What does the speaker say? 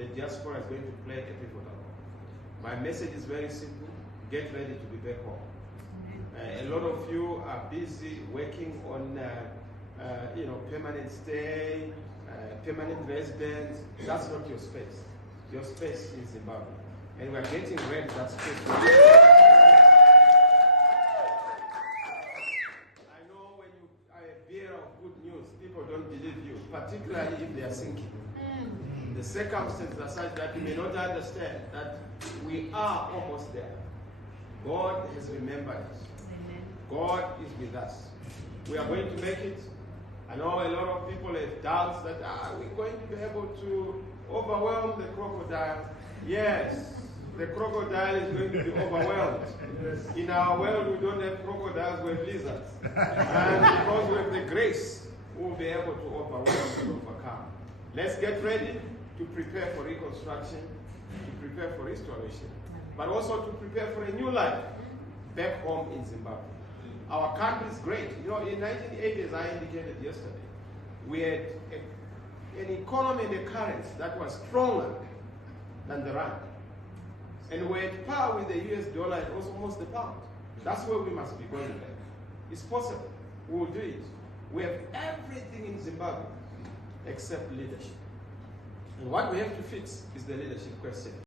the diaspora is going to play a pivotal role. My message is very simple. Get ready to be back home. A lot of you are busy working on permanent stay, permanent residence. That's not your space. Your space is Zimbabwe. And we are getting ready that space. I know when you are a bearer of good news, people don't believe you, particularly if they are sinking. The circumstances are such that you may not understand that we are almost there. God has remembered us. God is with us. We are going to make it. I know a lot of people have doubts that are we going to be able to overwhelm the crocodile? Yes, the crocodile is going to be overwhelmed. In our world, we don't have crocodiles, we have lizards. And because we have the grace, we will be able to overwhelm and overcome. Let's get ready to prepare for reconstruction, to prepare for restoration, but also to prepare for a new life back home in Zimbabwe. Our country is great. You know, in 1980, as I indicated yesterday, we had an economy and a currency that was stronger than the rand. And we're at par with the US dollar and also almost the pound. That's where we must be going back. It's possible. We will do it. We have everything in Zimbabwe except leadership. And what we have to fix is the leadership question.